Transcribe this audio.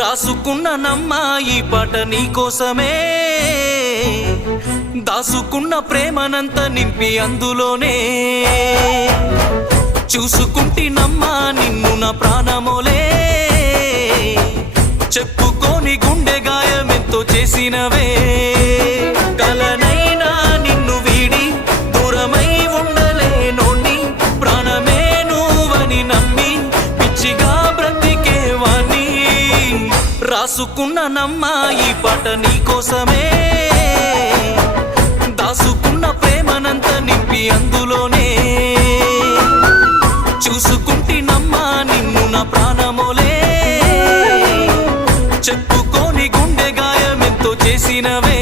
రాసుకున్న నమ్మా ఈ పాట నీకోసమే, దాసుకున్న ప్రేమనంత నింపి అందులోనే, చూసుకుంటినమ్మా నిన్ను నా ప్రాణమోలే, చెప్పుకోని గుండె గాయమెంతో చేసినవే, కలనైనా నిన్ను వీడి దూరమై ఉండలేనోణ్ణి, ప్రాణమే నువ్వని నమ్మి పిచ్చిగా బ్రతికేవాణ్ణి. రాసుకున్న నమ్మా ఈ పాట నీకోసమే, దాసుకున్న ప్రేమనంత నింపి అందులోనే, చూసుకుంటినమ్మా నిన్ను నా ప్రాణమోలే, చెప్పుకోని గుండె గాయమెంతో చేసినవే.